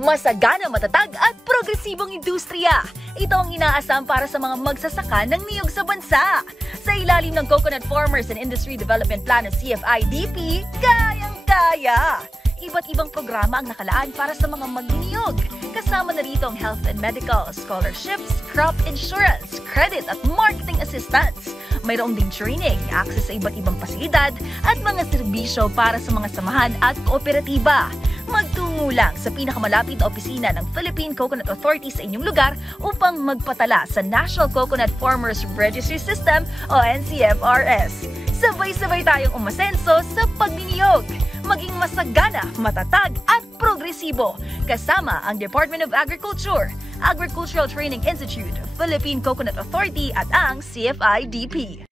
Masagana, matatag at progresibong industriya. Ito ang inaasam para sa mga magsasaka ng niyog sa bansa. Sa ilalim ng Coconut Farmers and Industry Development Plan ng CFIDP, kayang-kaya. Iba't ibang programa ang nakalaan para sa mga magniniyog. Kasama na rito ang health and medical, scholarships, crop insurance, credit at marketing assistance. Mayroong ding training, access sa iba't ibang pasilidad at mga serbisyo para sa mga samahan at kooperatiba. Magtungo lang sa pinakamalapit na opisina ng Philippine Coconut Authority sa inyong lugar upang magpatala sa National Coconut Farmers Registry System o NCFRS. Sabay-sabay tayong umasenso sa pagniniyog. Maging masagana, matatag at progresibo. Kasama ang Department of Agriculture, Agricultural Training Institute, Philippine Coconut Authority at ang CFIDP.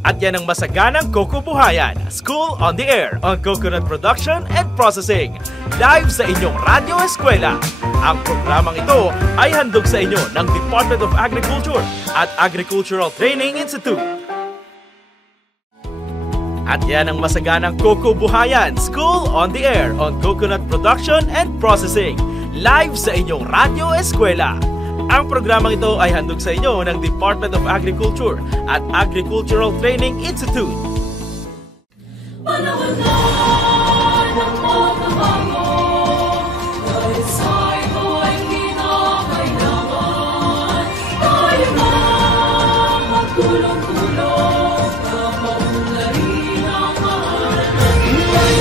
At yan ang masaganang Kokobuhayan, School on the Air on Coconut Production and Processing. Live sa inyong Radyo Eskwela. Ang programang ito ay handog sa inyo ng Department of Agriculture at Agricultural Training Institute. At yan ang masaganang Kokobuhayan, School on the Air on Coconut Production and Processing. Live sa inyong Radyo Eskwela. Ang programang ito ay handog sa inyo ng Department of Agriculture at Agricultural Training Institute. Panahon na ng pagbabago, dahil sa ito ay kinakailangan. Tayo na magtulong-tulong na maunlarin ang mahal na ilan.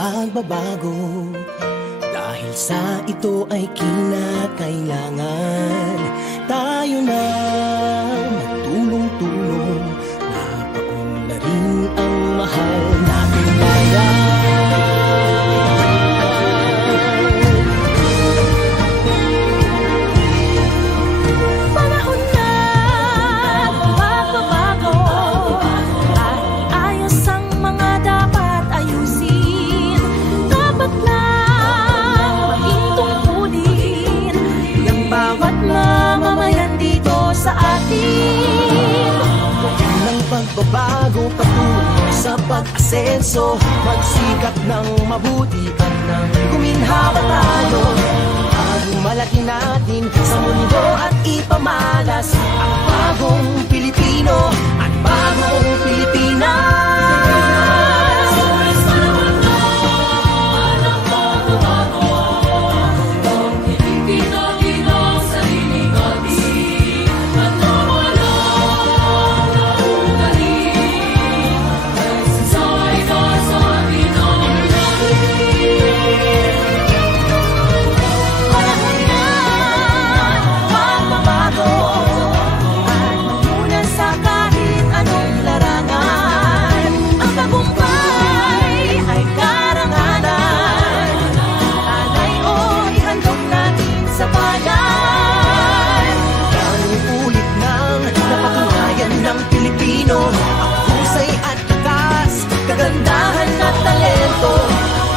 Pagbabago, dahil sa ito ay kinakailangan. Tayo na magtulong-tulong na paunlarin ang mahal nating bayan. Panahon na magbabago, at iayos ang mga dapat ayusin. Dapat lang maging tungkulin ng bawat mamamayan dito sa atin. Ng pagbabago patungo sa pag-asenso, magsikap ng mabuti at nang guminhawa tayo. Malaki natin sa mundo at ipamalas ang bagong Pilipino at bagong Pilipinas. Ang husay at takas, kagandahan at talento,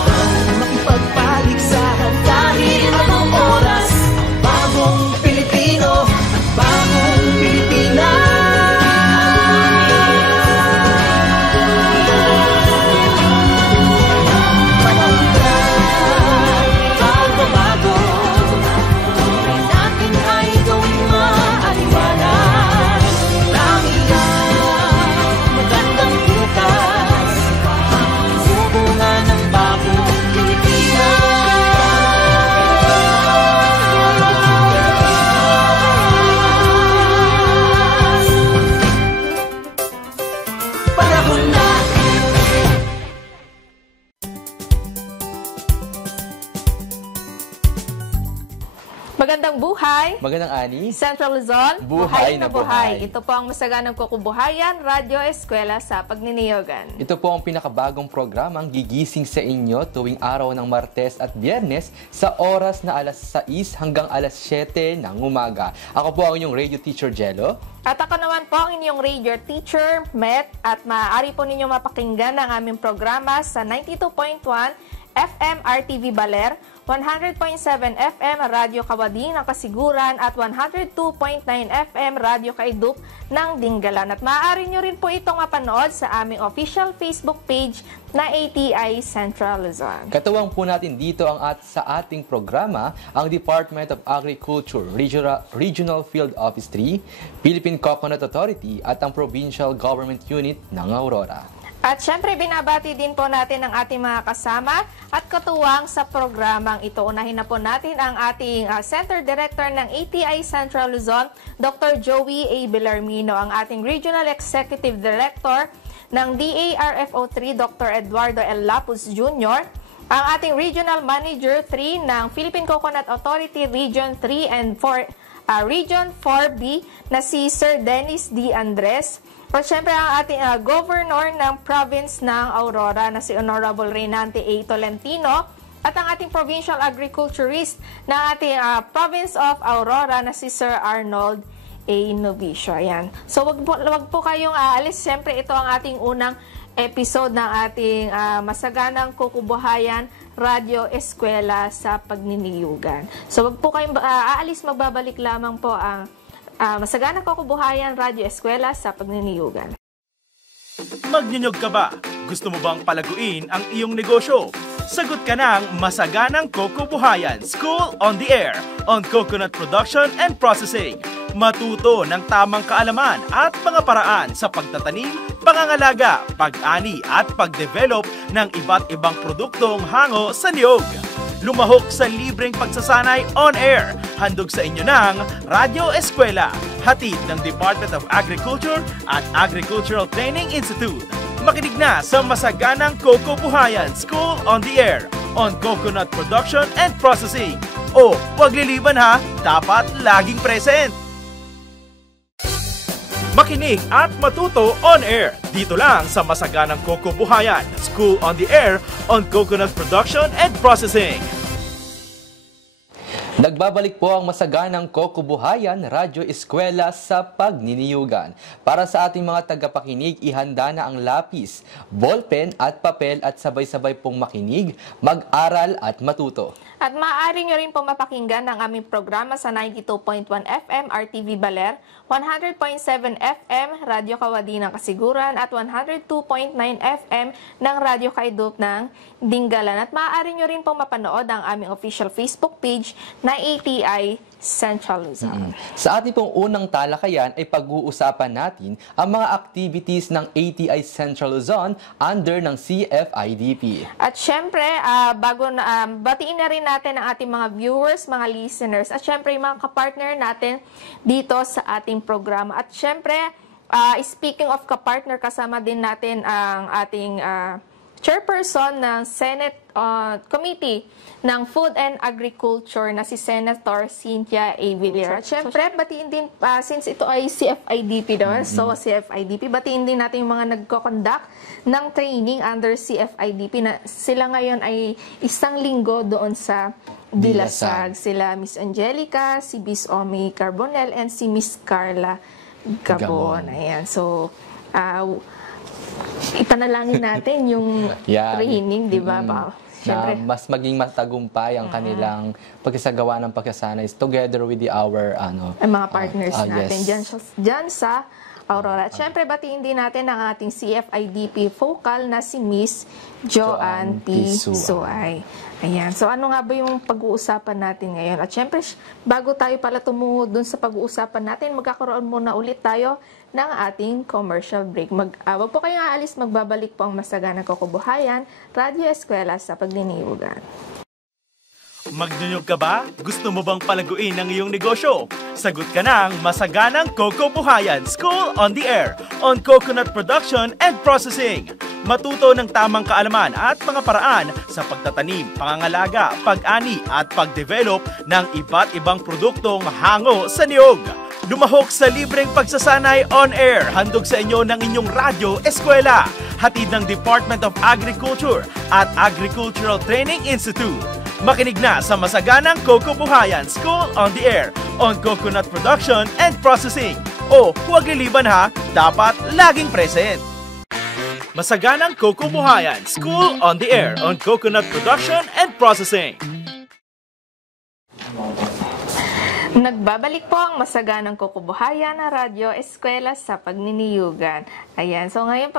ang makipagpaligsahan kahit anong oras. Bagong Pilipino at bagong Pilipinas. Pagbabago, tunay natin ay gawing maaliwanag. Magandang bukas, sumunga ng bagong Pilipinas. Panahon na. Magandang buhay! Magandang ani. Central Luzon, Buhay na buhay. Ito po ang masaganang Kokobuhayan, Radyo Eskwela sa Pagniniyogan. Ito po ang pinakabagong programang gigising sa inyo tuwing araw ng Martes at Biyernes sa oras na alas 6 hanggang alas 7 ng umaga. Ako po ang inyong radio teacher, Jello. At ako naman po ang inyong radio teacher, Met, at maaari po ninyong mapakinggan ang aming programa sa 92.1 FM RTV Baler, 100.7 FM Radyo Kawading ng Kasiguran at 102.9 FM Radyo Kaidup ng Dinggalan. At maaari nyo rin po itong mapanood sa aming official Facebook page na ATI Central Luzon. Katuwang po natin dito sa ating programa ang Department of Agriculture, Regional Field Office 3, Philippine Coconut Authority at ang Provincial Government Unit ng Aurora. At syempre, binabati din po natin ang ating mga kasama at katuwang sa programang ito. Unahin na po natin ang ating Center Director ng ATI Central Luzon, Dr. Joey A. Belarmino, ang ating Regional Executive Director ng DARFO 3, Dr. Eduardo L. Lapus Jr., ang ating Regional Manager 3 ng Philippine Coconut Authority Region 3 and Region 4B na si Sir Dennis D. Andres. At syempre ang ating Governor ng Province ng Aurora na si Honorable Reynante A. Tolentino at ang ating Provincial Agriculturist na ating Province of Aurora na si Sir Arnold A. Novicio. Ayan. So wag po kayong aalis. Syempre ito ang ating unang episode ng ating masaganang kukubuhayan Radyo Eskwela sa Pagniniyugan. So wag po kayong aalis, magbabalik lamang po ang Masaganang Kukubuhayan Radyo Eskwela sa Pagniniyugan. Magnyunyog ka ba? Gusto mo bang palaguin ang iyong negosyo? Sagot ka ng Masaganang Kukubuhayan School on the Air on Coconut Production and Processing. Matuto ng tamang kaalaman at mga paraan sa pagtatanim, pangangalaga, pag-ani at pag-develop ng iba't ibang produktong hango sa niyog. Lumahok sa libreng pagsasanay on-air. Handog sa inyo ng Radyo Eskwela, hatid ng Department of Agriculture at Agricultural Training Institute. Makinig na sa Masaganang Kukubuhayan School on the Air on Coconut Production and Processing. O, huwag liliban ha, dapat laging present. Makinig at matuto on-air. Dito lang sa Masaganang Kukubuhayan School on the Air on Coconut Production and Processing. Nagbabalik po ang Masaganang Kukubuhayan Radyo Eskwela sa Pagniniyugan. Para sa ating mga tagapakinig, ihanda na ang lapis, ballpen at papel at sabay-sabay pong makinig, mag-aral at matuto. At maaari nyo rin po mapakinggan ang aming programa sa 92.1 FM RTV Baler, 100.7 FM Radyo Kawadi ng Kasiguran at 102.9 FM ng Radyo Kaidup ng Dinggalan. At maaari nyo rin po mapanood ang aming official Facebook page na ATI Central Luzon. Sa ating pong unang talakayan ay pag-uusapan natin ang mga activities ng ATI Central Luzon under ng CFIDP. At syempre, batiin na rin natin ang ating mga viewers, mga listeners, at syempre yung mga kapartner natin dito sa ating programa. At syempre, speaking of kapartner, kasama din natin ang ating chairperson ng Senate Committee ng Food and Agriculture na si Senator Cynthia A. Villar. Siyempre, batiin din, since ito ay CFIDP doon, so CFIDP, batiin din natin yung mga nagko-conduct ng training under CFIDP na sila ngayon ay isang linggo doon sa Dilasag. Sila Miss Angelica, si Miss Omi Carbonell, and si Miss Carla Gabon. Ayan, so ipanalangin natin yung training, di ba? Na mas maging matagumpay ang kanilang pagsasagawa ng pagkasanay together with our mga partners natin yes. dyan sa Aurora. At syempre, batiin din natin ang ating CFIDP focal na si Miss Joanne P. Suay. Ayan. So, ano nga ba yung pag-uusapan natin ngayon? At syempre, bago tayo pala tumungo dun sa pag-uusapan natin, magkakaroon muna ulit tayo ng ating commercial break. Wag po kayong aalis, magbabalik po ang Masaganang Kukubuhayan, Radyo Eskwela sa Pagniniyugan. Magnyunyog ka ba? Gusto mo bang palaguin ang iyong negosyo? Sagot ka ng Masaganang Kukubuhayan School on the Air on Coconut Production and Processing. Matuto ng tamang kaalaman at mga paraan sa pagtatanim, pangangalaga, pag-ani at pag-develop ng iba't ibang produktong hango sa niyog. Lumahok sa libreng pagsasanay on-air. Handog sa inyo ng inyong Radyo Eskwela. Hatid ng Department of Agriculture at Agricultural Training Institute. Makinig na sa Masaganang Kukubuhayan School on the Air on Coconut Production and Processing. O huwag liliban ha, dapat laging present. Masaganang Kukubuhayan School on the Air on Coconut Production and Processing. Nagbabalik po ang masaganang kukubuhayan na Radyo Eskwela sa Pagniniyugan. Ayan, so ngayon,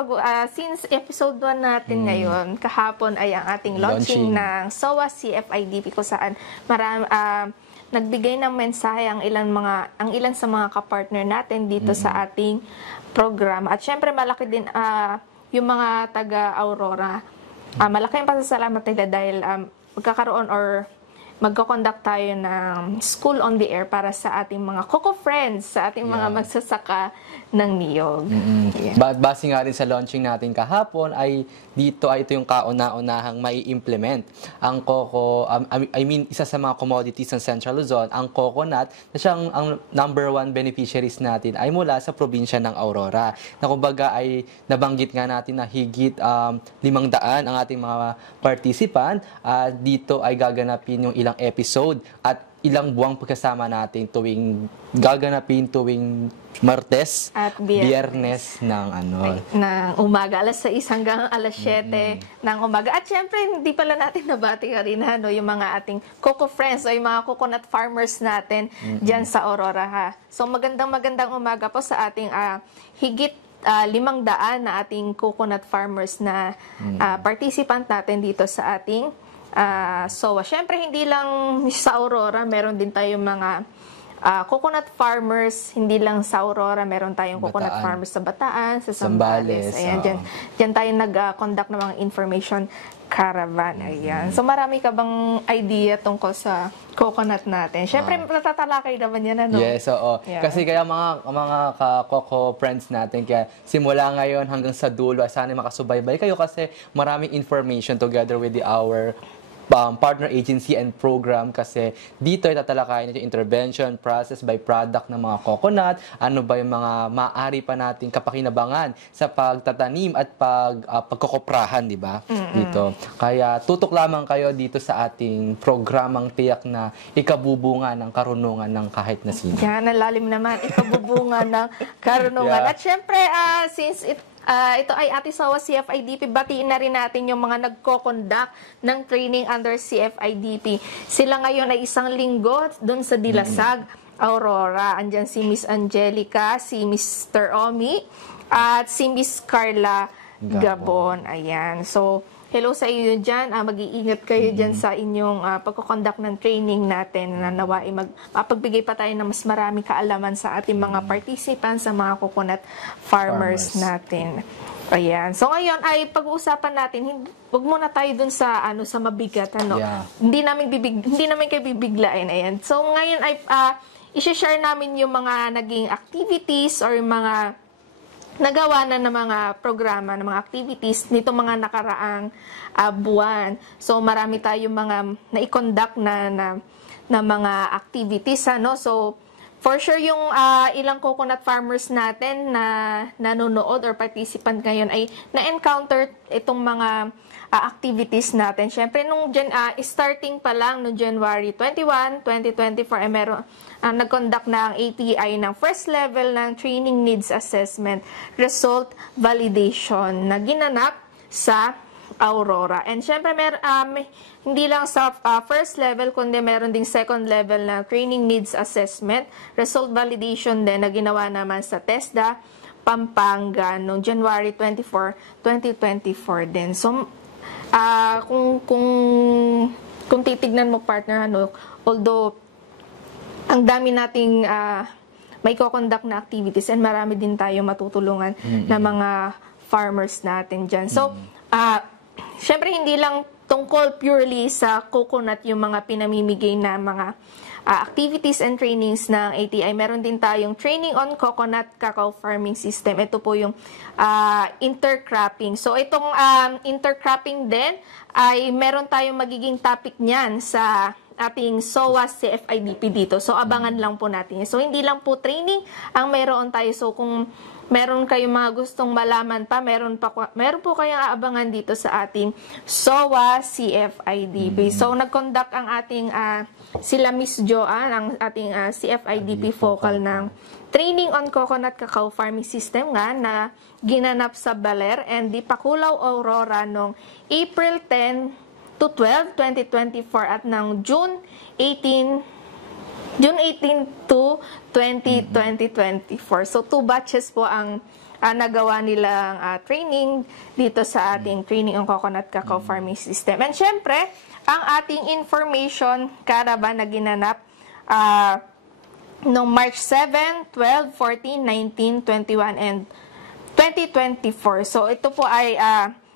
since episode 1 natin ngayon, kahapon ay ang ating launching ng SOA CFIDP kung saan nagbigay ng mensahe ang ilan sa mga kapartner natin dito sa ating program. At syempre malaki din yung mga taga-Aurora. Malaki ang pasasalamat nila dahil magkakaroon or magko-conduct tayo ng School on the Air para sa ating mga Coco Friends, sa ating mga magsasaka ng niyog. Base nga rin sa launching natin kahapon, ay ito yung kauna-unahang mai-implement. Ang coco, isa sa mga commodities ng Central Luzon, ang coconut, na siyang ang number 1 beneficiaries natin ay mula sa probinsya ng Aurora. Na kumbaga ay nabanggit nga natin na higit 500 ang ating mga participant. Dito ay gaganapin yung ilang episode at ilang buwang pagkasama natin gaganapin tuwing Martes at Biyernes ng umaga, alas 6 hanggang alas 7 ng umaga. At syempre, hindi pala natin nabati kanina, yung mga ating Coco Friends o yung mga coconut farmers natin dyan sa Aurora. Ha? So magandang umaga po sa ating higit 500 na ating coconut farmers na participant natin dito sa ating SOA. Syempre, hindi lang sa Aurora, meron din tayong mga coconut farmers, hindi lang sa Aurora, meron tayong coconut farmers sa Bataan, sa Zambales. Ayan, dyan tayo nag-conduct ng mga information caravan. Ayan. So, marami ka bang idea tungkol sa coconut natin? Syempre, natatalakay naman yan, ano? Yes, oo. Yeah. Kasi kaya mga ka-coco friends natin, kaya simula ngayon hanggang sa dulo, sana makasubaybay kayo kasi maraming information together with our partner agency and program kasi dito ay tatalakayin yung intervention process by product ng mga coconut, ano ba yung mga maaari pa nating kapakinabangan sa pagtatanim at pagkokoprahan, di ba? Dito. Kaya tutok lamang kayo dito sa ating programang tiyak na ikabubunga ng karunungan ng kahit na sino. Yan, nalalim naman, ikabubunga ng karunungan. At syempre, since ito ay ating SOA CFIDP, batiin na rin natin yung mga nagko-conduct ng training under CFIDP. Sila ngayon ay isang linggo dun sa Dilasag, Aurora. Andyan si Miss Angelica, si Mr. Omi, at si Miss Carla Gabon. Ayan. So, hello sa iyo dyan. Mag-iingat kayo dyan sa inyong pagko-conduct ng training natin na nawain mapagbigay pa tayo ng mas maraming kaalaman sa ating mga participants, sa mga coconut farmers natin. Ayan. So ngayon ay pag-uusapan natin, wag muna tayo dun sa sa mabigat, Hindi namin kayo bibiglain. Ayan. So ngayon ay i-share namin yung mga naging activities or mga nagawa na ng mga programa, ng mga activities nito mga nakaraang buwan. So marami tayong mga na-conduct na mga activities, So for sure yung ilang coconut farmers natin na nanonood or participant ngayon ay na-encounter itong mga activities natin. Syempre, starting pa lang noong January 21, 2024, ay meron nag-conduct na ang ATI ng first level ng Training Needs Assessment Result Validation na ginanap sa Aurora. And syempre, hindi lang sa first level, kundi meron ding second level na Training Needs Assessment Result Validation din na ginawa naman sa TESDA, Pampanga noong January 24, 2024 din. So, kung titignan mo, partner, although ang dami nating may ko-conduct na activities and marami din tayo matutulungan na mga farmers natin dyan. So, syempre hindi lang tungkol purely sa coconut yung mga pinamimigay na mga activities and trainings ng ATI. Meron din tayong training on coconut cacao farming system. Ito po yung intercropping. So, itong intercropping din ay meron tayong magiging topic niyan sa ating SOA CFIDP dito. So, abangan lang po natin. So, hindi lang po training ang mayroon tayo. So, kung meron kayong mga gustong malaman pa, meron po kayong aabangan dito sa ating SOA CFIDP. So, nag-conduct ang ating sila Miss Joanne, ang ating CFIDP focal ng training on coconut cacao farming system nga na ginanap sa Baler and Dipakulaw, Aurora noong April 10 to 12, 2024 at ng June 18 June 18 to 2024. So 2 batches po ang nagawa nilang training dito sa ating training on coconut cacao farming system. And syempre, ang ating information caravan na ginanap noong March 7, 12, 14, 19, 21, and 2024. So ito po ay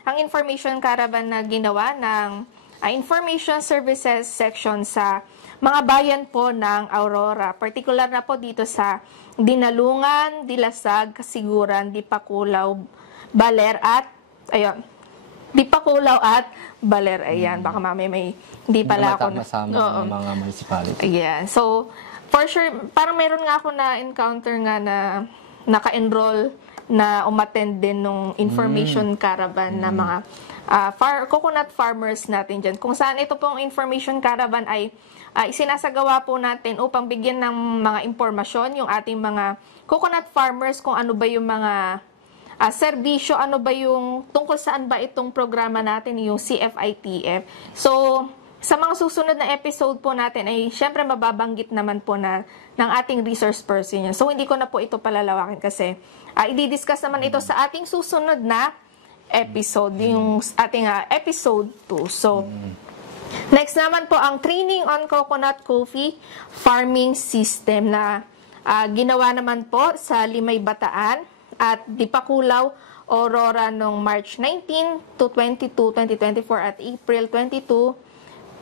ang information caravan na ginawa ng Information Services Section sa mga bayan po ng Aurora. Particular na po dito sa Dinalungan, Dilasag, Kasiguran, Dipakulaw, Baler at Dipakulaw at Baler. Ayan, baka mamaya may hindi pala ako masama ng mga municipality. Ayan. So, for sure, parang meron nga ako na-encounter nga na naka-enroll na umattend din nung information caravan na mga coconut farmers natin dyan. Kung saan ito pong information caravan ay isinasagawa po natin upang bigyan ng mga impormasyon yung ating mga coconut farmers kung ano ba yung mga serbisyo, ano ba yung, tungkol saan ba itong programa natin, yung CFITF. So, sa mga susunod na episode po natin ay syempre mababanggit naman po na ng ating resource person yan. So, hindi ko na po ito palalawakin kasi i-discuss naman ito sa ating susunod na episode, yung ating episode 2. So, next naman po ang training on coconut coffee farming system na ginawa naman po sa Limay Bataan at Dipakulaw, Aurora noong March 19 to 22, 2024 at April 22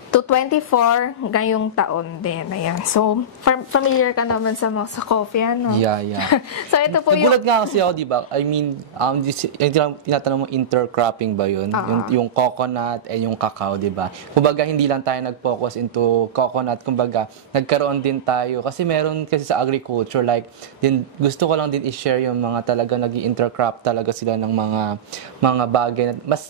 to 24 ngayong taon din. Ayan. So, familiar ka naman sa coffee, ano? Yeah. So, ito po yung... Nagulat nga kasi ako, di ba? I mean, yung tinatanong mo, intercropping ba yun? Yung coconut and yung cacao, di ba? Kumbaga, hindi lang tayo nag-focus into coconut. Kumbaga, nagkaroon din tayo. Kasi meron kasi sa agriculture, like, gusto ko lang din i-share yung mga talaga nag-intercrop talaga sila ng mga bagay na mas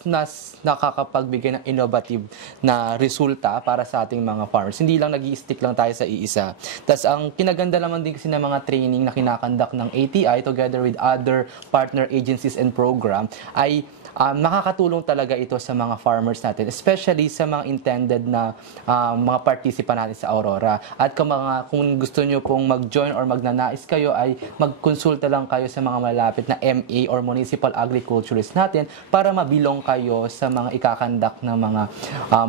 nakakapagbigay ng innovative na resulta para sa ating mga farmers. Hindi lang nag-i-stick lang tayo sa iisa. Tapos ang kinaganda naman din kasi ng mga training na kinakandak ng ATI together with other partner agencies and program ay makakatulong talaga ito sa mga farmers natin, especially sa mga intended na mga participant natin sa Aurora. At kung gusto nyo pong mag-join or magnanais kayo, ay magkonsulta lang kayo sa mga malapit na MA or Municipal Agriculturist natin para mabilong kayo sa mga ikakandak ng mga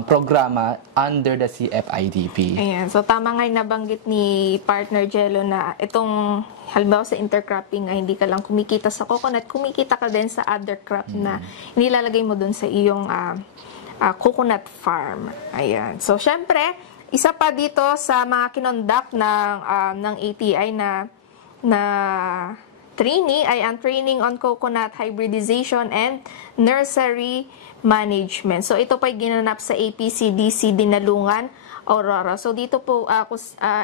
programa under the CFIDP. Ayan. So, tama nga yung nabanggit ni Partner Jello na itong halimbawa sa intercropping ay hindi ka lang kumikita sa coconut, kumikita ka din sa other crop na nilalagay mo dun sa iyong coconut farm. Ayan. So, syempre, isa pa dito sa mga kinonduct ng ATI na training ay ang training on coconut hybridization and nursery management. So, ito pa ginanap sa APCDC Dinalungan, Aurora. So, dito po,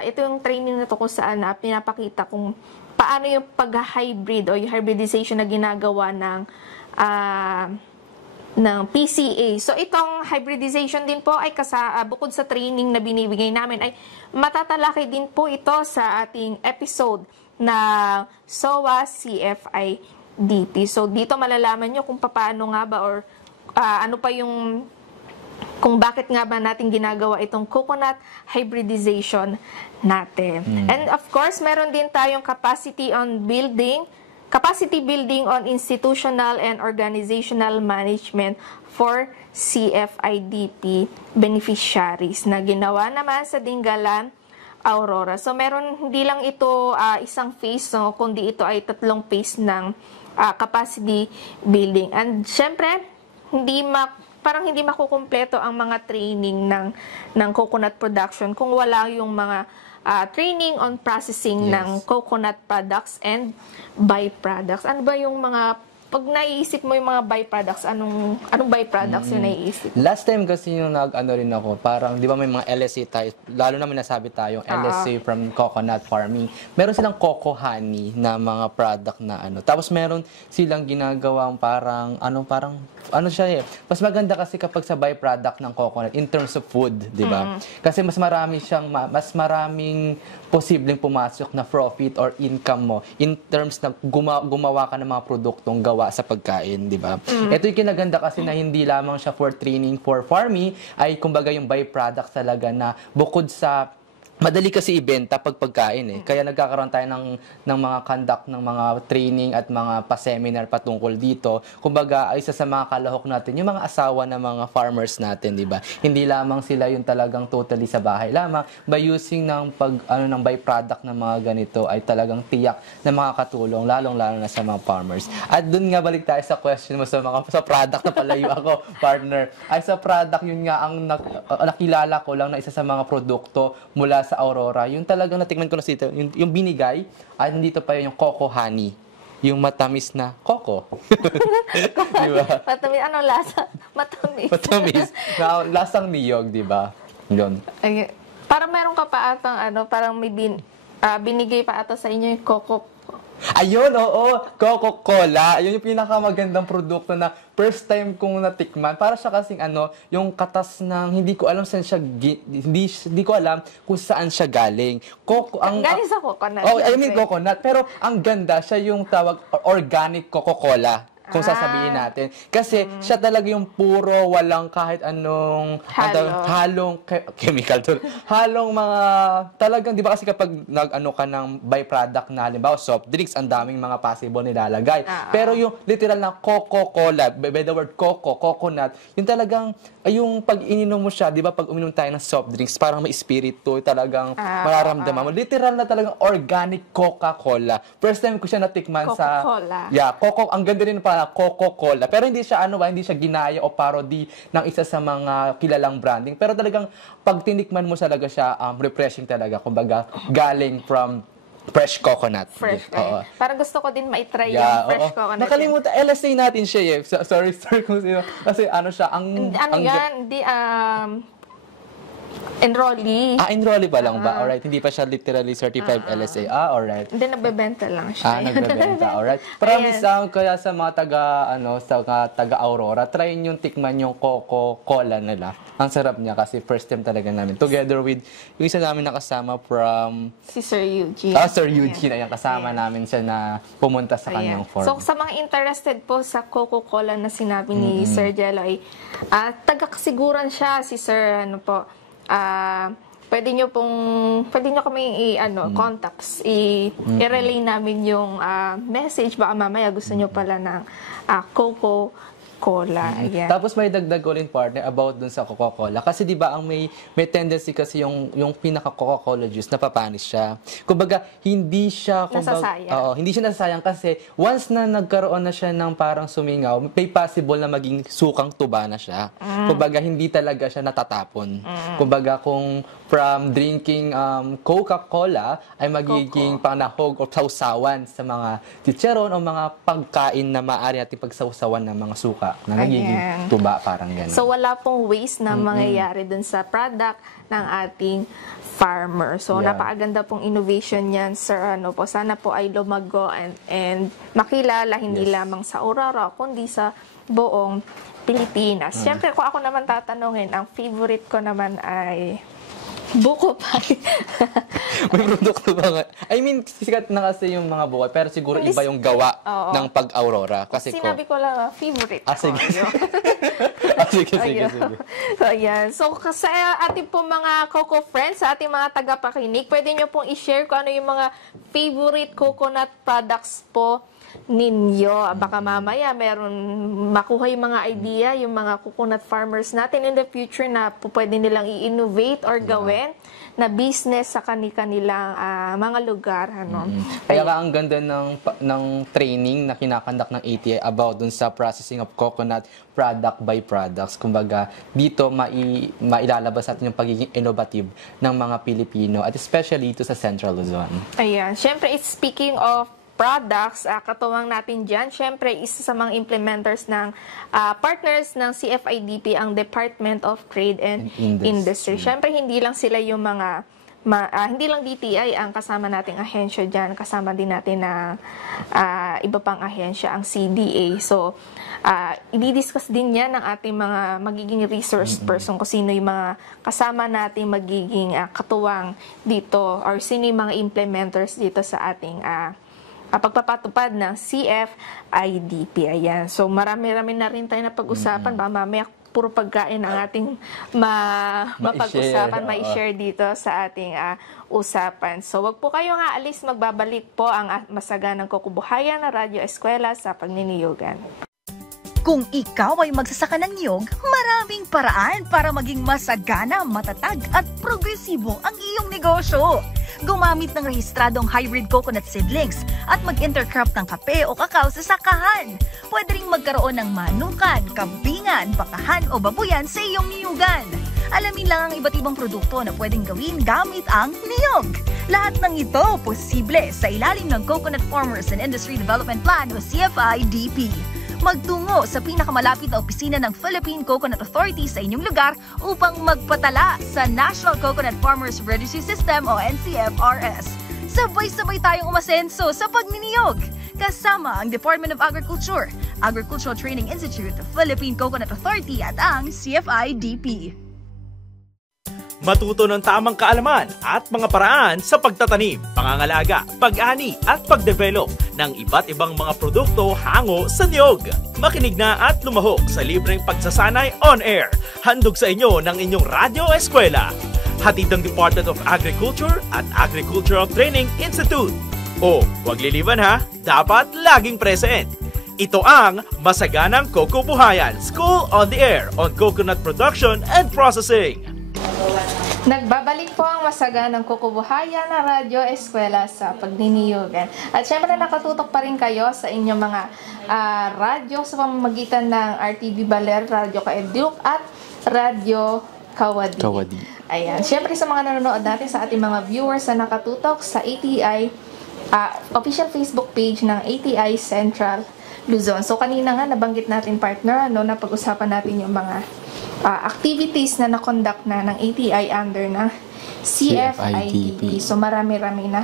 ito yung training na to kung saan pinapakita kung paano yung pag-hybrid o yung hybridization na ginagawa ng PCA. So, itong hybridization din po ay bukod sa training na binibigay namin ay matatalakay din po ito sa ating episode na SOA CFIDP. So, dito malalaman nyo kung paano nga ba or ano pa yung kung bakit nga ba natin ginagawa itong coconut hybridization natin. And of course, meron din tayong capacity building on institutional and organizational management for CFIDP beneficiaries na ginawa naman sa Dingalan, Aurora. So, meron hindi lang ito isang phase, no, kundi ito ay 3 phase ng capacity building. And syempre, parang hindi makukumpleto ang mga training ng coconut production kung wala yung mga training on processing ng coconut products and byproducts. Ano ba yung mga, pag naiisip mo yung mga byproducts, anong byproducts yung naiisip? Last time kasi yung rin ako, parang di ba may mga LSA tayo, lalo namin nasabi tayong LSA from coconut farming. Meron silang coco honey na mga product na Tapos meron silang ginagawang parang siya mas maganda kasi kapag sa byproduct ng coconut in terms of food, di ba? Kasi mas maraming posibleng pumasok na profit or income mo in terms na gumawa ka ng mga produktong gawa sa pagkain, di ba? Ito yung kinaganda kasi na hindi lamang siya for training for farming, ay kumbaga yung byproduct talaga na bukod sa madali kasi ibenta pag pagkain eh. Kaya nagkakaroon tayo ng mga conduct, ng mga training at mga pa-seminar patungkol dito. Kumbaga, isa sa mga kalahok natin, yung mga asawa ng mga farmers natin, di ba? Hindi lamang sila yung talagang totally sa bahay lamang. By using ng ng byproduct ng mga ganito ay talagang tiyak na makakatulong, lalong-lalo na sa mga farmers. At dun nga balik tayo sa question mo sa product na palayo ako, partner. Ay sa product, yun nga ang nakilala ko lang na isa sa mga produkto mula sa Aurora. Yung talagang natikman ko na dito, yung binigay, at nandito pa yung coco honey. Yung matamis na coco. Di ba? Matamis. Anong lasa? Matamis. Matamis. Lasang niyog, di ba? Yun. Ay, parang meron ka pa atang parang may binigay pa ata sa inyo yung coco. Ayun, oo, Coca-Cola. Ayun yung pinakamagandang produkto na first time kong natikman. Para siya kasing yung katas ng hindi ko alam saan siya hindi ko alam kung saan siya galing. Galing sa coconut. Oh, I mean coconut, pero ang ganda siya yung tawag organic Coca-Cola. Kung sasabihin natin. Kasi siya talaga yung puro, walang kahit anong halong chemical to. Halong mga talagang, di ba kasi kapag nag-ano ka ng byproduct na halimbawa soft drinks, ang daming mga possible nilalagay. Pero yung literal na Coca-Cola, by the word coconut, yung talagang, yung pag ininom mo siya, di ba pag uminom tayo ng soft drinks, parang may espiritu, talagang mararamdaman mo. Literal na talagang organic Coca-Cola. First time ko siya natikman Coca-Cola. Ang ganda rin pa Coca-Cola. Pero hindi siya hindi siya ginaya o parody ng isa sa mga kilalang branding. Pero talagang pag tinikman mo talaga siya, refreshing talaga. Kumbaga, galing from fresh coconut. Fresh. Oo. Parang gusto ko din ma-try yung fresh coconut. Nakalimutan, LSA natin siya eh. Sorry kung sino. Kasi siya, enrollee. Enrollee pa lang ba? Alright, hindi pa siya literally certified LSA. Alright. Hindi, nagbebenta lang siya. Nagbebenta. Alright. Promise kaya sa mga taga Aurora, try yung tikman yung Coca-Cola nila. Ang sarap niya kasi first time talaga namin. Together with yung isa namin nakasama from si Sir Eugene. Sir Eugene. Ayan, kasama namin siya na pumunta sa kanyang farm. So, sa mga interested po sa Coca-Cola na sinabi ni Sir Jello ay taga-kasiguran siya si Sir pwede nyo kami contacts, i-relay namin yung message, baka mamaya gusto nyo pala ng Coca-Cola. Ayan. Tapos may dagdag ko rin, partner, about dun sa Coca-Cola. Kasi di ba ang may tendency kasi yung pinaka Coca-Cola juice, napapanis siya. Kumbaga, hindi siya nasasayang kasi once na nagkaroon na siya ng parang sumingaw, may possible na maging sukang tuba na siya. Kumbaga, hindi talaga siya natatapon. Kumbaga, kung from drinking Coca-Cola ay magiging panahog o sausawan sa mga chicharon o mga pagkain na maaari natin pagsausawan ng mga suka na nagiging tuba, parang gano'n. So, wala pong waste na mangyayari dun sa product ng ating farmer. So, napakaganda pong innovation niyan, sir. Sana po ay lumago and makilala hindi lamang sa Aurora, kundi sa buong Pilipinas. Siyempre, kung ako naman tatanungin, ang favorite ko naman ay buko pie. May produkto ba nga? I mean, sikat na kasi yung mga buko, pero siguro iba yung gawa ng pag-Aurora. Kasi sinabi ko lang, favorite ko. Sige. So, ayan. So, sa ating po mga Coco friends, sa ating mga tagapakinig, pwede nyo pong i-share kung ano yung mga favorite coconut products po ninyo. Baka mamaya makuha yung mga idea, yung mga coconut farmers natin in the future na pwede nilang i-innovate or gawin na business sa kanilang mga lugar. Kaya ang ganda ng training na kinakandak ng ATI about dun sa processing of coconut product by products. Kumbaga, dito mailalabas natin yung pagiging innovative ng mga Pilipino at especially ito sa Central Luzon. Ayan. Siyempre, speaking of products, katuwang natin dyan. Siyempre, isa sa mga implementers ng partners ng CFIDP ang Department of Trade and Industry. Siyempre, hindi lang sila yung hindi lang DTI ang kasama nating ahensya dyan. Kasama din natin na iba pang ahensya, ang CDA. So, i-discuss din yan ng ating mga magiging resource person kung sino yung mga kasama nating magiging katuwang dito or sino yung mga implementers dito sa ating pagpapatupad ng CFIDP. Ayan. So, marami-rami na rin tayo na pag-usapan. Baka mamaya puro pagkain ang ating mapag-usapan, mai-share dito sa ating usapan. So, wag po kayong aalis, magbabalik po ang masaganang kukubuhayan na Radyo Eskwela sa pagniniyugan. Kung ikaw ay magsasaka ng niyog, maraming paraan para maging masagana, matatag at progresibo ang iyong negosyo. Gumamit ng rehistradong hybrid coconut seedlings at mag-intercrop ng kape o kakao sa sakahan. Pwede ring magkaroon ng manukan, kambingan, bakahan o babuyan sa iyong niyugan. Alamin lang ang iba't ibang produkto na pwedeng gawin gamit ang niyog. Lahat ng ito posible sa ilalim ng Coconut Farmers and Industry Development Plan o CFI-DP. Magtungo sa pinakamalapit na opisina ng Philippine Coconut Authority sa inyong lugar upang magpatala sa National Coconut Farmers Registry System o NCFRS. Sabay-sabay tayong umasenso sa pagniniyog. Kasama ang Department of Agriculture, Agricultural Training Institute, Philippine Coconut Authority at ang CFI-DP. Matuto ng tamang kaalaman at mga paraan sa pagtatanim, pangangalaga, pag-ani at pagdevelop ng iba't ibang mga produkto hango sa niyog. Makinig na at lumahok sa libreng pagsasanay on air. Handog sa inyo ng inyong Radyo Eskwela. Hatid ng Department of Agriculture at Agricultural Training Institute. O, wag liliban ha, dapat laging present. Ito ang Masaganang Kukubuhayan, School on the Air on Coconut Production and Processing. Nagbabalik po ang masaganang kukubuhayan na Radyo Eskwela sa pagniniyugan. At syempre nakatutok pa rin kayo sa inyong mga radyo sa pamamagitan ng RTV Baler, Radyo Kaeduk at Radyo Kawadi. Ayan. Syempre sa mga nanonood natin, sa ating mga viewers na nakatutok sa ATI, official Facebook page ng ATI Central Luzon. So kanina nga nabanggit natin, partner, na pag-usapan natin yung mga activities na na-conduct na ng ATI under ng CFI-DP. So marami-rami na,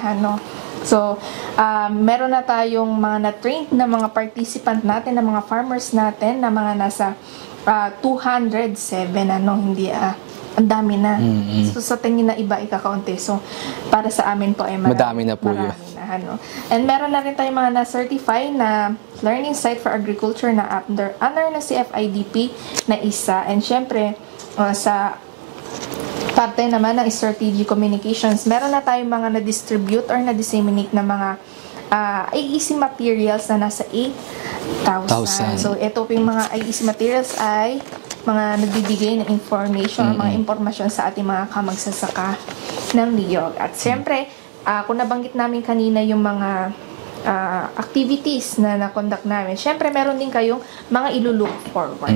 So, meron na tayong mga na-trained na mga participant natin, na mga farmers natin, na mga nasa 207, hindi ang dami na. So, sa tingin na iba, ikakaunti. So, para sa amin po ay madami na po yun. And meron na rin tayong mga na-certify na learning site for agriculture na under na CFI-DP na isa. And syempre, sa parte naman ng strategic communications, meron na tayong mga na-distribute or na-disseminate na mga IEC materials na nasa 8,000. So, ito po yung mga IEC materials ay mga nagbibigay ng information, mga impormasyon sa ating mga kamagsasaka ng niyog. At siyempre, kung nabanggit namin kanina yung mga activities na na-conduct namin, siyempre meron din kayong mga ilulook forward.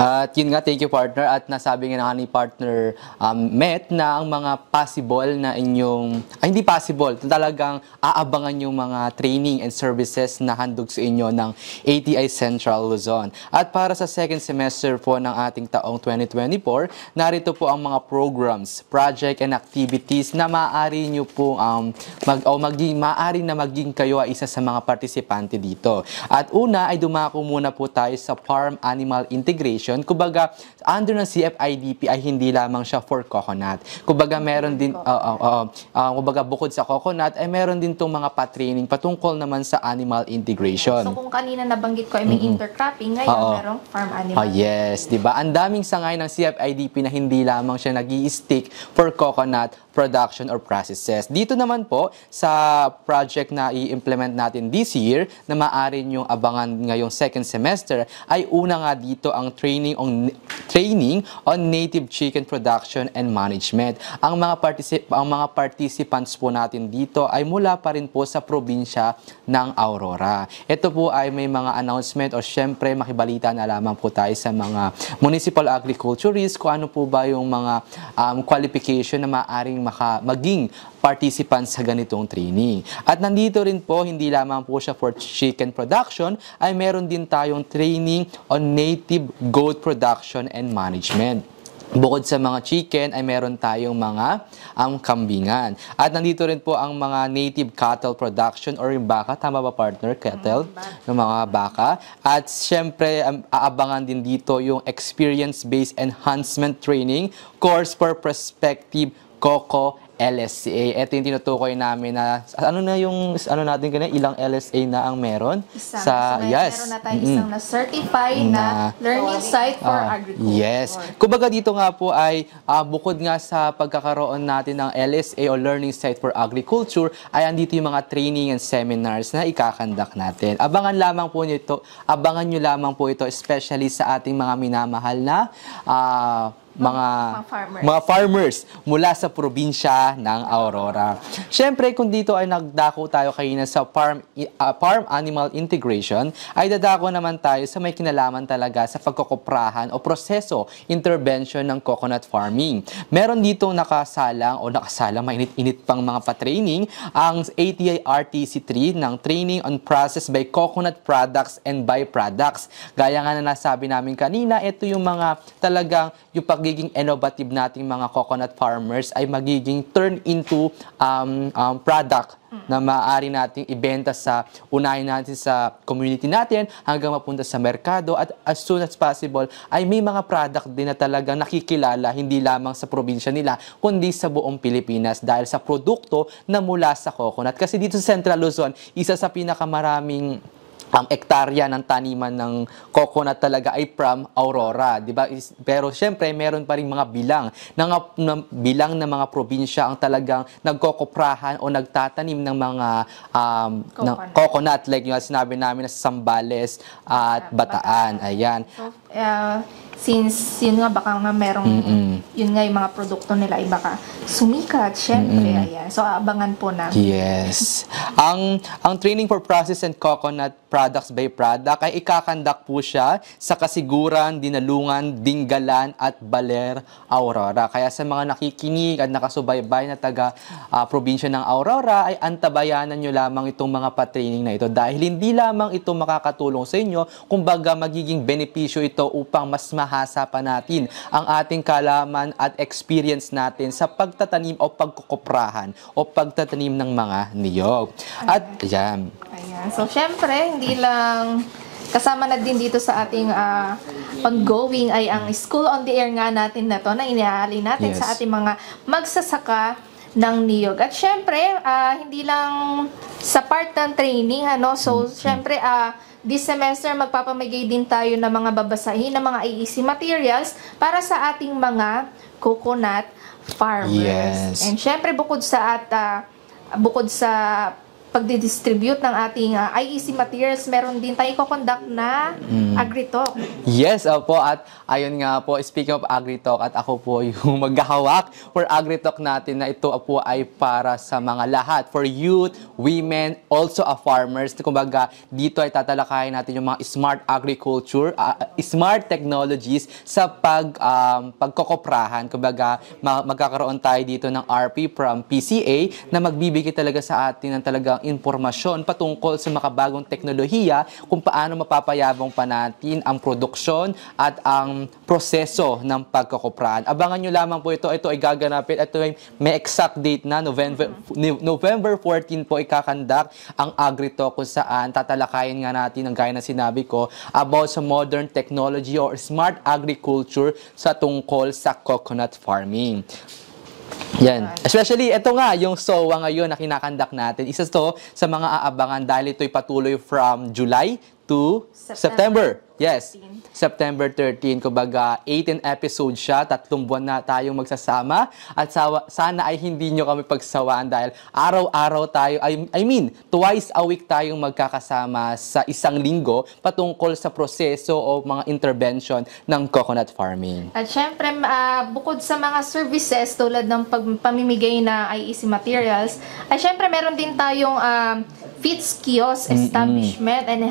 At yun nga, thank you, partner. At nasabi nga ni partner Met na ang mga possible na inyong, hindi possible, talagang aabangan yung mga training and services na handog sa inyo ng ATI Central Luzon. At para sa second semester po ng ating taong 2024, narito po ang mga programs, project and activities na maaari nyo po maaari na maging kayo ay isa sa mga partisipante dito. At una ay dumako muna po tayo sa farm animal integration. Kumbaga, under ng CFI-DP ay hindi lamang siya for coconut. Kumbaga, meron din, kumbaga bukod sa coconut, ay meron din itong mga pa-training patungkol naman sa animal integration. So, kung kanina nabanggit ko ay may intercropping, ngayon merong farm animal. Yes, di ba? Ang daming sangay ng CFI-DP na hindi lamang siya nag-i-stick for coconut production or processes. Dito naman po sa project na i-implement natin this year na maaari niyong abangan ngayong second semester ay una nga dito ang training on native chicken production and management. Ang mga participants po natin dito ay mula pa rin po sa probinsya ng Aurora. Ito po ay may mga announcement o syempre makibalita na lamang po tayo sa mga municipal agriculturists kung ano po ba yung mga qualification na maaaring maging participants sa ganitong training. At nandito rin po, hindi lamang po siya for chicken production, ay meron din tayong training on native goat production and management. Bukod sa mga chicken, ay meron tayong mga kambingan. At nandito rin po ang mga native cattle production or yung baka. Tama ba, partner? Cattle? Yung mga baka. At syempre, aabangan din dito yung experience-based enhancement training course for prospective cocoa LSA. Ito yung tinutukoy namin na ano na yung natin kanina, ilang LSA na ang meron Isang. sa Meron na tayo isang na-certify na learning site for agriculture. Yes. Kumbaga dito nga po ay bukod nga sa pagkakaroon natin ng LSA o Learning Site for Agriculture, ay andito yung mga training and seminars na ikakandak natin. Abangan nyo lamang po ito, especially sa ating mga minamahal na mga farmers mula sa probinsya ng Aurora. Siyempre, kung dito ay nagdako tayo kanina sa farm animal integration, ay dadako naman tayo sa may kinalaman talaga sa pagkokoprahan o proseso, intervention ng coconut farming. Meron ditong nakasalang, mainit-init pang mga pa-training, ang ATI RTC3 ng Training on Process by Coconut Products and Byproducts. Gaya nga na nasabi namin kanina, ito yung mga talagang yung pagiging innovative nating mga coconut farmers ay magiging turn into product na maaari nating ibenta unahin natin sa community natin hanggang mapunta sa merkado, at as soon as possible ay may mga product din na talagang nakikilala hindi lamang sa probinsya nila kundi sa buong Pilipinas dahil sa produkto na mula sa coconut. Kasi dito sa Central Luzon, isa sa pinakamaraming ang ektarya ng taniman ng coconut talaga ay from Aurora, di ba? Pero syempre, meron pa rin mga bilang ng mga probinsya ang talagang nagkokoprahan o nagtatanim ng mga coconut, like yung sinabi namin na Sambales at Bataan. Ayan. So, since yun nga baka nga merong yun nga yung mga produkto nila ay baka sumikat, syempre, ayan. So, abangan po namin. Yes. Ang training for process and coconut products by product ay ikakandak po siya sa Kasiguran, Dinalungan, Dinggalan at Baler, Aurora. Kaya sa mga nakikinig at nakasubaybay na taga probinsya ng Aurora ay antabayanan nyo lamang itong mga pa-training na ito dahil hindi lamang ito makakatulong sa inyo, kumbaga magiging benepisyo ito upang mas mahasa pa natin ang ating kalaman at experience natin sa pagtatanim o pagkukuprahan o pagtatanim ng mga niyog. At yan. Ayan. So, syempre, hindi lang kasama na din dito sa ating ongoing ay ang School on the Air nga natin na to na iniaalay natin sa ating mga magsasaka ng niyog. At syempre, hindi lang sa part ng training, so syempre, this semester magpapamigay din tayo ng mga babasahin ng mga IEC materials para sa ating mga coconut farmers. Yes. And syempre, bukod sa pagdidistribute ng ating IEC materials, meron din tayo i-conduct na AgriTalk. Yes, opo. At ayun nga po, speaking of AgriTalk, at ako po yung maghahawak for AgriTalk natin na ito po ay para sa mga lahat. For youth, women, also farmers. Kumbaga, dito ay tatalakayin natin yung mga smart agriculture, smart technologies sa pagkokoprahan. Kumbaga, magkakaroon tayo dito ng RP from PCA na magbibigay talaga sa atin ng talagang impormasyon patungkol sa makabagong teknolohiya kung paano mapapayabong pa natin ang produksyon at ang proseso ng pagkokoprahan. Abangan nyo lamang po ito. Ito ay gaganapin. Ito ay may exact date na. November 14 po ikakandak ang AgriTalk kung saan tatalakayin nga natin ang gaya na sinabi ko about sa modern technology or smart agriculture sa tungkol sa coconut farming. Yan. Especially, ito nga, yung SOA ngayon na kinakandak natin. Isa to sa mga aabangan dahil ito'y patuloy from July to September. Yes. September 13, kumbaga 18 episodes siya, 3 buwan na tayong magsasama at sana ay hindi nyo kami pagsawaan dahil araw-araw tayo, twice a week tayong magkakasama sa isang linggo patungkol sa proseso o mga intervention ng coconut farming. At syempre, bukod sa mga services tulad ng pamimigay na IEC materials, ay syempre meron din tayong feeds kiosk establishment and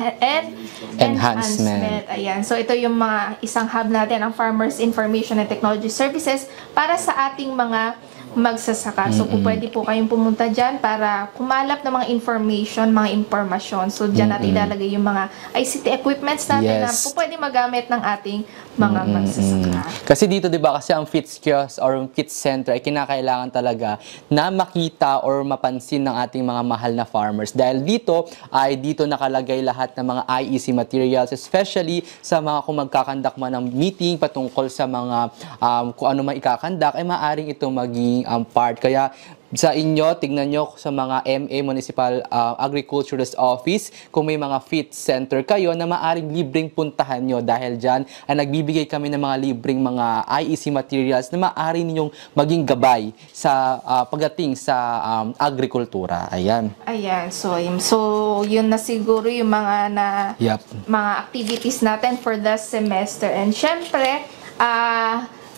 enhancement. Ayan. So, ito yung mga isang hub natin, ang Farmers Information and Technology Services para sa ating mga magsasaka. So, pwede po kayong pumunta dyan para kumalap ng mga impormasyon. So, dyan natin ilalagay yung mga ICT equipments natin na pwede magamit ng ating mga magsasaka. Kasi dito, di ba, kasi ang feeds kiosk or feeds center ay kinakailangan talaga na makita or mapansin ng ating mga mahal na farmers. Dahil dito nakalagay lahat ng mga IEC materials, especially sa mga kung magkakandak man ng meeting patungkol sa mga kung ano man ikakandak, ay maaring ito maging part. Kaya sa inyo, tignan nyo sa mga MA Municipal Agriculturist Office kung may mga fit center kayo na maaring libreng puntahan nyo dahil dyan ay nagbibigay kami ng mga libreng mga IEC materials na maaari ninyong maging gabay sa pagdating sa agrikultura. Ayan. Ayan, so yun na siguro yung mga mga activities natin for the semester. And syempre,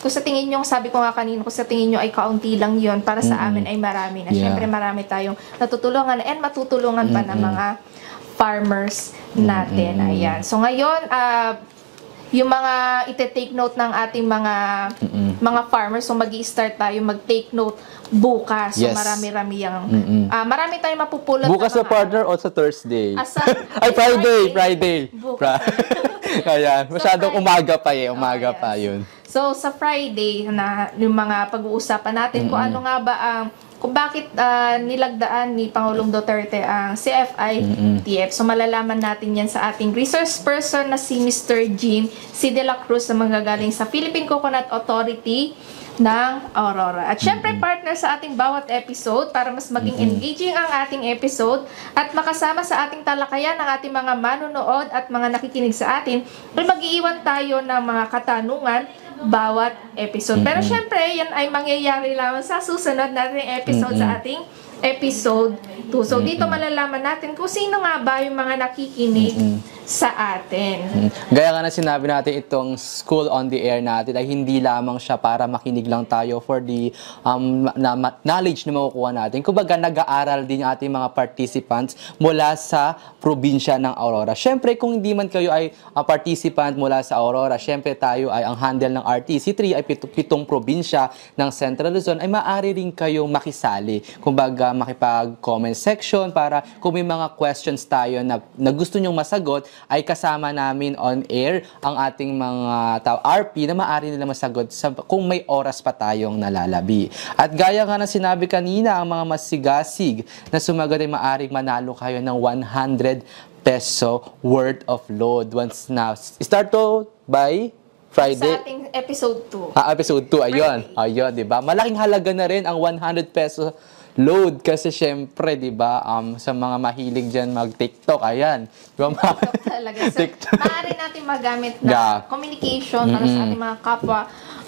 kung sa tingin nyo, sabi ko nga kanina, kung sa tingin nyo ay kaunti lang yun, para sa amin ay marami na. Syempre marami tayong natutulungan and matutulungan pa ng mga farmers natin. Ayan. So ngayon, yung mga ite-take note ng ating mga farmers, so magi-start tayo mag-take note bukas. So marami-rami yung marami tayong mapupulot. Bukas sa partner o sa Thursday? Ay, Friday. Ayan, masyadong umaga pa umaga pa yun. So sa Friday na yung mga pag-uusapan natin kung ano nga ba ang kung bakit nilagdaan ni Pangulong Duterte ang CFI-TF. So malalaman natin yan sa ating resource person na si Mr. Jim C. De La Cruz na manggagaling sa Philippine Coconut Authority ng Aurora. At syempre partner sa ating bawat episode para mas maging engaging ang ating episode at makasama sa ating talakayan ng ating mga manunood at mga nakikinig sa atin, ay mag-iiwan tayo ng mga katanungan bawat episode. Pero syempre, yan ay mangyayari lamang sa susunod nating episode sa ating episode 2. So dito malalaman natin kung sino nga ba yung mga nakikinig sa atin. Gaya nga na sinabi natin, itong School on the Air natin ay hindi lamang siya para makinig lang tayo for the knowledge na makukuha natin. Kumbaga, nag-aaral din yung ating mga participants mula sa probinsya ng Aurora. Syempre, kung hindi man kayo ay participant mula sa Aurora, syempre tayo ay ang handle ng RTC3 ay pitong probinsya ng Central Luzon, ay maaari rin kayong makisali. Kumbaga, makipag-comment section para kung may mga questions tayo na gusto nyong masagot, ay kasama namin on air ang ating mga RP na maaari nila masagot kung may oras pa tayong nalalabi. At gaya nga na sinabi kanina, ang mga masigasig na sumagot ay maaring manalo kayo ng 100 peso worth of load. Once na start to by Friday. Sa ating episode 2. Episode 2, ayun. Ayun, di ba? Malaking halaga na rin ang 100 peso load kasi syempre, di ba, sa mga mahilig dyan mag-TikTok, ayan. Diba, TikTok talaga. So, maaari natin magamit na communication para sa ating mga kapwa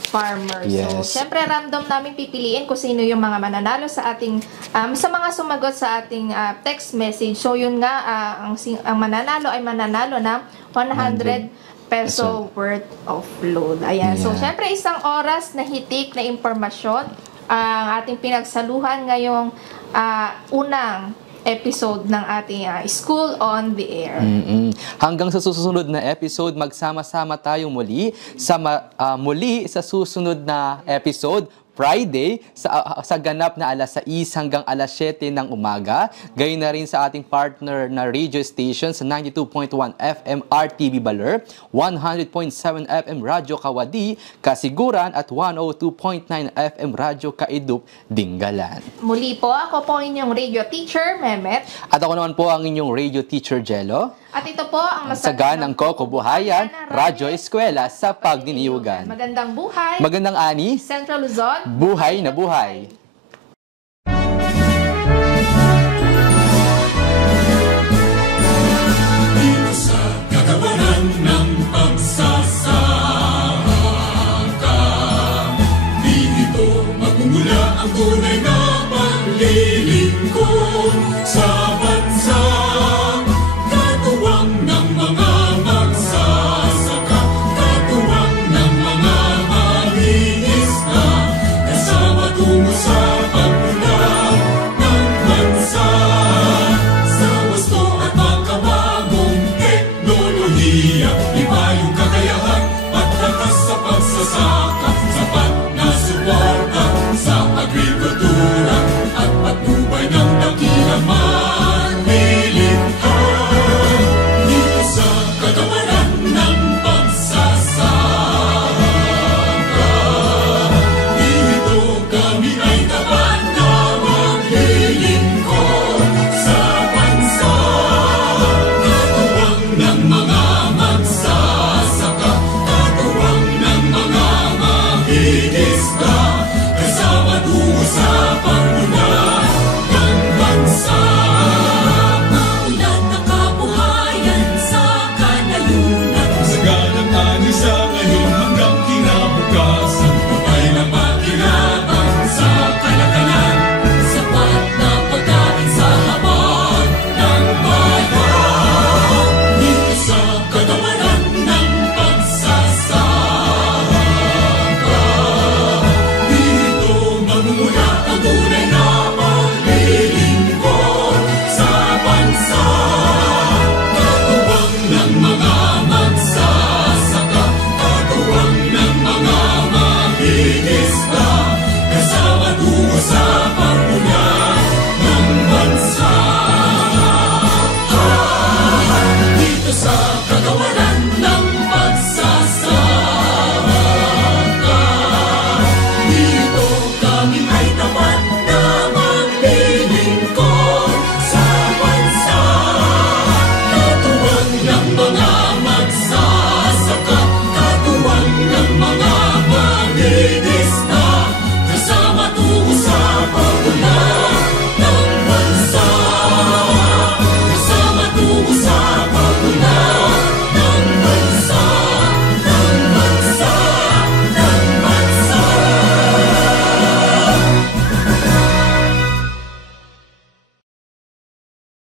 farmers. So, syempre, random namin pipiliin kung sino yung mga mananalo sa ating, sa mga sumagot sa ating text message. So, yun nga, ang mananalo ay mananalo ng 100 peso worth of load. Ayan. So, syempre, isang oras na hitik na impormasyon ang ating pinagsaluhan ngayong unang episode ng ating School on the Air. Hanggang sa susunod na episode, magsama-sama tayo muli sa susunod na episode, Friday, sa ganap na alas 6 hanggang alas 7 ng umaga. Gayon na rin sa ating partner na radio station sa 92.1 FM RTV Baler, 100.7 FM Radyo Kawadi, Kasiguran at 102.9 FM Radyo Kaidup, Dingalan. Muli po, ako po inyong radio teacher, Mehmet. At ako naman po ang inyong radio teacher, Jello. At ito po ang Masaganang Kokobuhayan, Radyo Eskwela sa Pagniniyugan. Magandang buhay. Magandang ani. Central Luzon. Buhay na buhay.